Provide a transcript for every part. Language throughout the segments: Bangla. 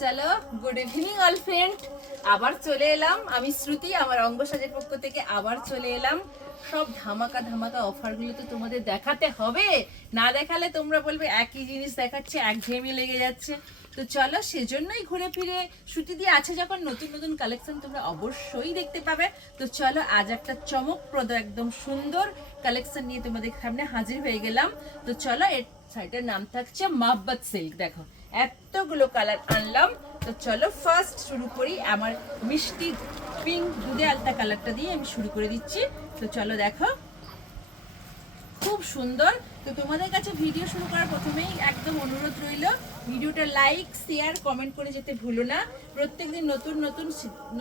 চলো, গুড ইভিনিং অল ফ্রেন্ড। আবার চলে এলাম আমি শ্রুতি, আমার অঙ্গ সাজের পক্ষ থেকে আবার চলে এলাম। সব ধামাকা ধামাকা অফারগুলো তো তোমাদের দেখাতে হবে, না দেখালে তোমরা বলবে একই জিনিস দেখাচ্ছে, একঘেয়েমি লেগে যাচ্ছে। তো চলো, সেজন্যই ঘুরে ফিরে শ্রুতি দিয়ে আছে যখন, নতুন নতুন কালেকশন তোমরা অবশ্যই দেখতে পাবে। তো চলো, আজ একটা চমকপ্রদ একদম সুন্দর কালেকশন নিয়ে তোমাদের সামনে হাজির হয়ে গেলাম। তো চলো, এর শাড়িটার নাম থাকছে মহব্বত সিল্ক। দেখো এতগুলো কালার আনলাম। তো চলো ফার্স্ট শুরু করি, আমার মিষ্টি পিঙ্ক দুধে আলতা কালারটা দিয়ে আমি শুরু করে দিচ্ছি। তো চলো দেখো, খুব সুন্দর। তো তোমাদের কাছে ভিডিও শুরু করার প্রথমেই একদম অনুরোধ রইল, ভিডিওটা লাইক শেয়ার কমেন্ট করে যেতে ভুলো না। প্রত্যেকদিন নতুন নতুন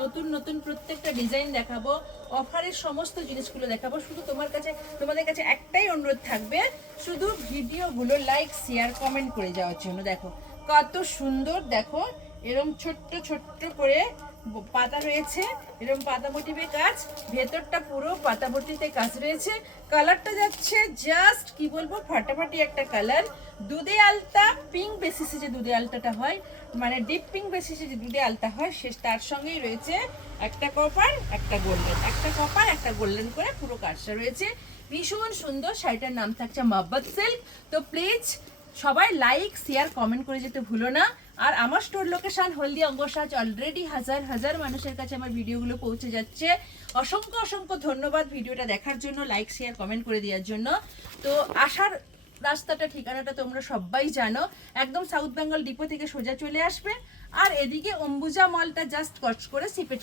নতুন নতুন প্রত্যেকটা ডিজাইন দেখাবো, অফারের সমস্ত জিনিসগুলো দেখাবো। শুধু তোমাদের কাছে একটাই অনুরোধ থাকবে, শুধু ভিডিওগুলো লাইক শেয়ার কমেন্ট করে যাওয়ার জন্য। দেখো কত সুন্দর, দেখো এরকম ছোট্ট ছোট্ট করে পাতা রয়েছে, এরকম পাতা মোটিভে কাজ, ভেতরটা পুরো পাতা ভর্তিতে কাজ রয়েছে। কালারটা যাচ্ছে জাস্ট কি বলবো, ফাটাফাটি একটা কালার। দুধে আলতা পিঙ্ক বেসিসে যে দুধে আলতাটা হয়, মানে ডিপ পিঙ্ক বেসিসে যে দুধে আলতা হয়, সে তার সঙ্গেই রয়েছে একটা কপার একটা গোল্ডেন, একটা কপার একটা গোল্ডেন করে পুরো কাজটা রয়েছে। ভীষণ সুন্দর। শাড়িটার নাম থাকছে মহব্বত সিল্ক। তো প্লিজ সবাই লাইক শেয়ার কমেন্ট করে যেতে ভুলো না। আর আমার স্টোর লোকেশন হলদিয়া অঙ্গসাজ, অলরেডি হাজার হাজার মানুষের কাছে আমার ভিডিওগুলো পৌঁছে যাচ্ছে। অসংখ্য অসংখ্য ধন্যবাদ ভিডিওটা দেখার জন্য, লাইক শেয়ার কমেন্ট করে দেওয়ার জন্য। তো আসার রাস্তাটা, ঠিকানাটা তোমরা সবাই জানো, একদম সাউথ বেঙ্গল ডিপো থেকে সোজা চলে আসবে। আর এদিকে অম্বুজা মলটা জাস্ট ক্রস করে সিপেট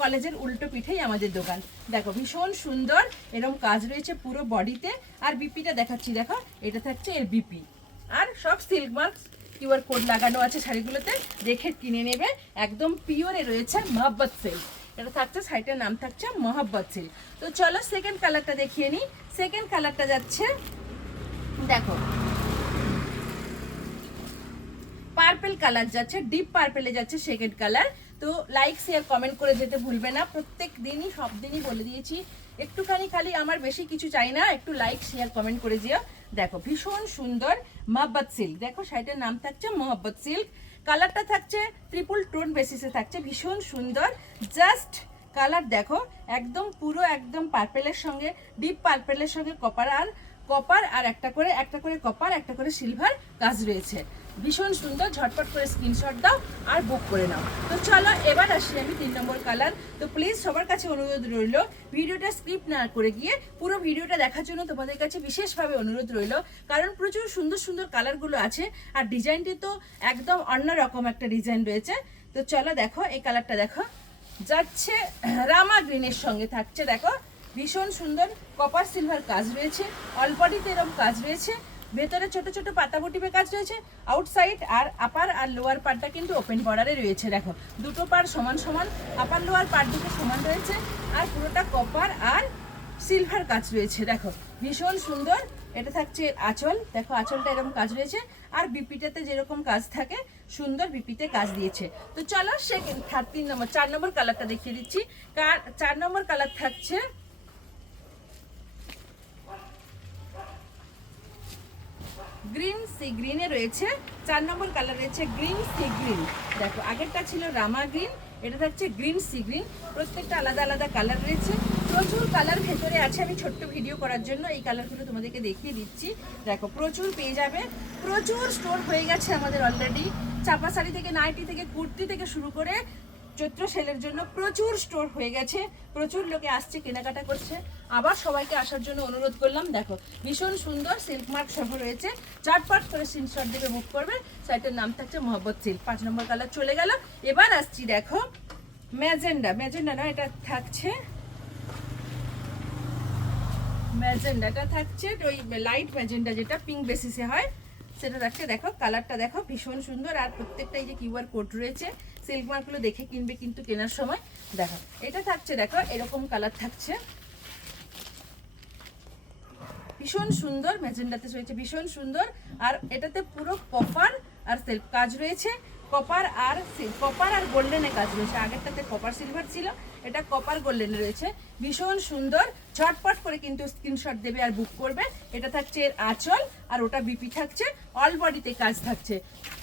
কলেজের উল্টো পিঠেই আমাদের দোকান। দেখো ভীষণ সুন্দর এরকম কাজ রয়েছে পুরো বডিতে। আর বিপিটা দেখাচ্ছি, দেখো এটা থাকছে এর বিপি, আর সব সিল্ক মার্কস কিউআর কোড লাগানো আছে শাড়িগুলোতে, দেখে কিনে নেবে। একদম পিওরে রয়েছে মহব্বত সিল্ক। এটা থাকছে, শাড়িটার নাম থাকছে মহব্বত সিল্ক। তো চলো সেকেন্ড কালারটা দেখিয়ে নিই। সেকেন্ড কালারটা যাচ্ছে, দেখো পার্পল কালার যাচ্ছে, ডিপ পার্পেলে যাচ্ছে সেকেন্ড কালার। তো লাইক শেয়ার কমেন্ট করে যেতে ভুলবে না। প্রত্যেক দিনই সব দিনই বলে দিয়েছি, একটুখানি খালি আমার বেশি কিছু চাই না, একটু লাইক শেয়ার কমেন্ট করে যেও। দেখো ভীষণ সুন্দর মহব্বত সিল্ক। দেখো শাড়িটার নাম থাকছে মহব্বত সিল্ক। কালারটা থাকছে ট্রিপল টোন বেসিসে থাকছে, ভীষণ সুন্দর। জাস্ট কালার দেখো, একদম পুরো একদম পার্পেলের সঙ্গে, ডিপ পার্পেলের সঙ্গে কপার আর একটা করে কপার, একটা করে সিলভার কাজ রয়েছে। ভীষণ সুন্দর। ঝটপট করে স্ক্রিনশট দাও আর বুক করে নাও। তো চলো এবার আসি আমি 3 নম্বর কালার। তো প্লিজ সবার কাছে অনুরোধ রইল, ভিডিওটা স্কিপ না করে গিয়ে পুরো ভিডিওটা দেখার জন্য তোমাদের কাছে বিশেষভাবে অনুরোধ রইল। কারণ প্রচুর সুন্দর সুন্দর কালারগুলো আছে, আর ডিজাইনটি তো একদম অন্যরকম একটা ডিজাইন রয়েছে। তো চলো দেখো, এই কালারটা দেখো, যাচ্ছে রামা গ্রিনের সঙ্গে থাকছে। দেখো ভীষণ সুন্দর কপার সিলভার কাজ রয়েছে, অলবডিতে এরকম কাজ রয়েছে, ভেতরে ছোট ছোট পাতা মোটিভে কাজ রয়েছে। আউটসাইড আর আপার আর লোয়ার পার্টটা কিন্তু ওপেন বর্ডারে রয়েছে। দেখো দুটো পার সমান সমান, আপার লোয়ার পার্ট দুটো সমান রয়েছে, আর পুরোটা কপার আর সিলভার কাজ রয়েছে। দেখো ভীষণ সুন্দর। এটা থাকছে আঁচল, দেখো আঁচলটা এরকম কাজ রয়েছে, আর বিপিটাতে যেরকম কাজ থাকে সুন্দর বিপিতে কাজ দিয়েছে। তো চলো সেকেন্ড 4 নম্বর কালারটা দেখিয়ে দিচ্ছি। 4 নম্বর কালার থাকছে গ্রিন সি গ্রিনে রয়েছে। 4 নম্বর কালার রয়েছে গ্রিন সি গ্রিন। দেখো আগেরটা ছিল রামা গ্রিন, এটা থাকছে গ্রিন সি গ্রিন। প্রত্যেকটা আলাদা আলাদা কালার রয়েছে, প্রচুর কালার ভেতরে আছে। আমি ছোট্ট ভিডিও করার জন্য এই কালারগুলো তোমাদেরকে দেখিয়ে দিচ্ছি। দেখো প্রচুর পেয়ে যাবে, প্রচুর স্টোর হয়ে গেছে আমাদের অলরেডি। চাপা শাড়ি থেকে, নাইটি থেকে, কুর্তি থেকে শুরু করে চৈত্র সেলের জন্য প্রচুর স্টোর হয়ে গেছে, প্রচুর লোকে আসছে, কেনাকাটা করছে। আবার সবাইকে আসার জন্য অনুরোধ করলাম। দেখো ভীষণ সুন্দর সিল্ক মার্ক সহ রয়েছে, চাটপাট করে স্ক্রিনশট দেবে, বুক করবে। শাড়িটার নাম থাকছে মহব্বত সিল্ক। 5 নম্বর কালার চলে গেল। এবার আসছি দেখো ম্যাজেন্ডা, ম্যাজেন্ডা না, এটা থাকছে ম্যাজেন্ডাটা থাকছে ওই লাইট ম্যাজেন্ডা, যেটা পিঙ্ক বেসিসে হয় সেটা থাকছে। দেখো কালারটা দেখো ভীষণ সুন্দর, আর প্রত্যেকটা এই যে কিউআর কোড রয়েছে, সিল্ক মার্কগুলো দেখে কিনবে কিন্তু কেনার সময়। দেখো এটা থাকছে, দেখো এরকম কালার থাকছে, ভীষণ সুন্দর। ম্যাজেন্ডাতে রয়েছে ভীষণ সুন্দর, আর এটাতে পুরো কপার আর সিল্ক কাজ রয়েছে। কপার আর গোল্ডেনে কাজ রয়েছে। আগেরটাতে কপার সিলভার ছিল, এটা কপার গোল্ডেনে রয়েছে। ভীষণ সুন্দর। ঝটপট করে কিন্তু স্ক্রিনশট দেবে আর বুক করবে। এটা থাকছে এর আঁচল, আর ওটা বিপি থাকছে, অল বডিতে কাজ থাকছে,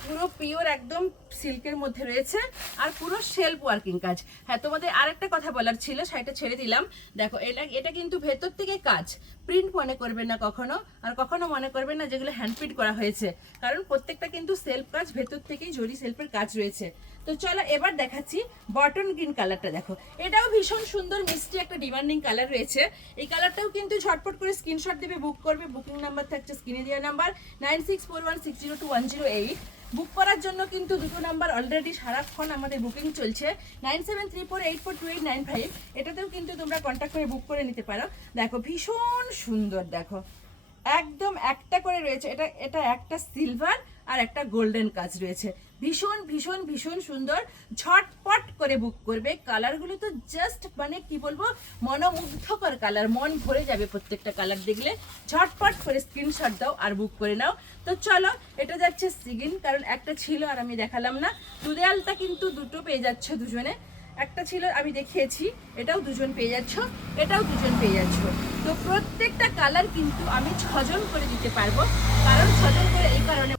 পুরো পিওর একদম সিল্কের মধ্যে রয়েছে আর পুরো সেলফ ওয়ার্কিং কাজ। হ্যাঁ, তোমাদের আরেকটা কথা বলার ছিল, সেটা ছেড়ে দিলাম। দেখো এটা কিন্তু ভেতর থেকে কাজ, প্রিন্ট মনে করবে না কখনো, আর কখনো মনে করবে না যেগুলো হ্যান্ড প্রিন্ট করা হয়েছে, কারণ প্রত্যেকটা কিন্তু সেলফ কাজ, ভেতর থেকেই জরি সেলফের কাজ রয়েছে। তো চলো এবার দেখাচ্ছি বটন গ্রিন কালারটা। দেখো এটাও ভীষণ সুন্দর মিষ্টি একটা ডিমান্ডিং কালার রয়েছে। এই কালারটাও কিন্তু ঝটপট করে স্ক্রিনশট দেবে, বুক করবে। বুকিং নাম্বার থাকছে স্ক্রিনে দেওয়া নাম্বার 9641602108। বুক করার জন্য কিন্তু দুটো নাম্বার অলরেডি সারাক্ষণ আমাদের বুকিং চলছে, 9734842895। এটাতেও কিন্তু তোমরা কন্ট্যাক্ট করে বুক করে নিতে পারো। দেখো ভীষণ সুন্দর, দেখো একদম একটা করে রয়েছে, এটা একটা সিলভার আর একটা গোল্ডেন কাজ রয়েছে, ভীষণ ভীষণ ভীষণ সুন্দর। ঝটপট করে বুক করবে। কালারগুলো তো জাস্ট মানে কি বলবো, মনোমুগ্ধকর কালার, মন ভরে যাবে প্রত্যেকটা কালার দেখলে। ঝটপট করে স্ক্রিনশট দাও আর বুক করে নাও। তো চলো এটা যাচ্ছে সিগিন, কারণ একটা ছিল আর আমি দেখালাম না। দুদেয়ালটা কিন্তু দুটো পেয়ে যাচ্ছ দুজনে, একটা ছিল আমি দেখিয়েছি, এটাও দুজন পেয়ে যাচ্ছ, এটাও দুজন পেয়ে যাচ্ছ। তো প্রত্যেকটা কালার কিন্তু আমি 6 জন করে দিতে পারবো, কারণ 6 জন করে এই কারণে।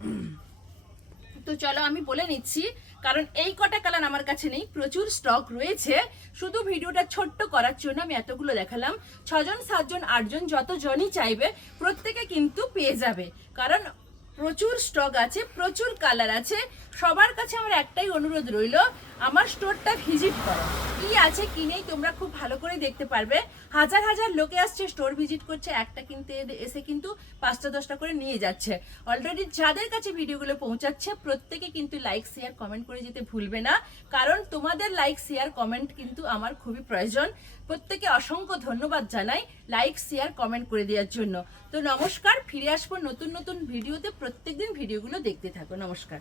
তো চলো আমি বলে নিচ্ছি, কারণ এই কটা কালার আমার কাছে নেই, প্রচুর স্টক রয়েছে। শুধু ভিডিওটা ছোট্ট করার জন্য আমি এতগুলো দেখালাম। 6 জন 7 জন 8 জন যতজনই চাইবে প্রত্যেকে কিন্তু পেয়ে যাবে, কারণ প্রচুর স্টক আছে, প্রচুর কালার আছে। সবার কাছে আমার একটাই অনুরোধ রইল, আমার স্টোরটা ভিজিট করো, কি আছে কি নেই তোমরা খুব ভালো করে দেখতে পারবে। হাজার হাজার লোকে আসছে, স্টোর ভিজিট করছে, একটা কিনতে এসে কিন্তু 5টা 10টা করে নিয়ে যাচ্ছে। অলরেডি যাদের কাছে ভিডিওগুলো পৌঁছাচ্ছে প্রত্যেকে কিন্তু লাইক শেয়ার কমেন্ট করে যেতে ভুলবে না, কারণ তোমাদের লাইক শেয়ার কমেন্ট কিন্তু আমার খুবই প্রয়োজন। প্রত্যেকে অসংখ্য ধন্যবাদ জানাই লাইক শেয়ার কমেন্ট করে দেওয়ার জন্য। তো নমস্কার, ফিরে আসবো নতুন নতুন ভিডিওতে, প্রত্যেকদিন ভিডিওগুলো দেখতে থাকো। নমস্কার।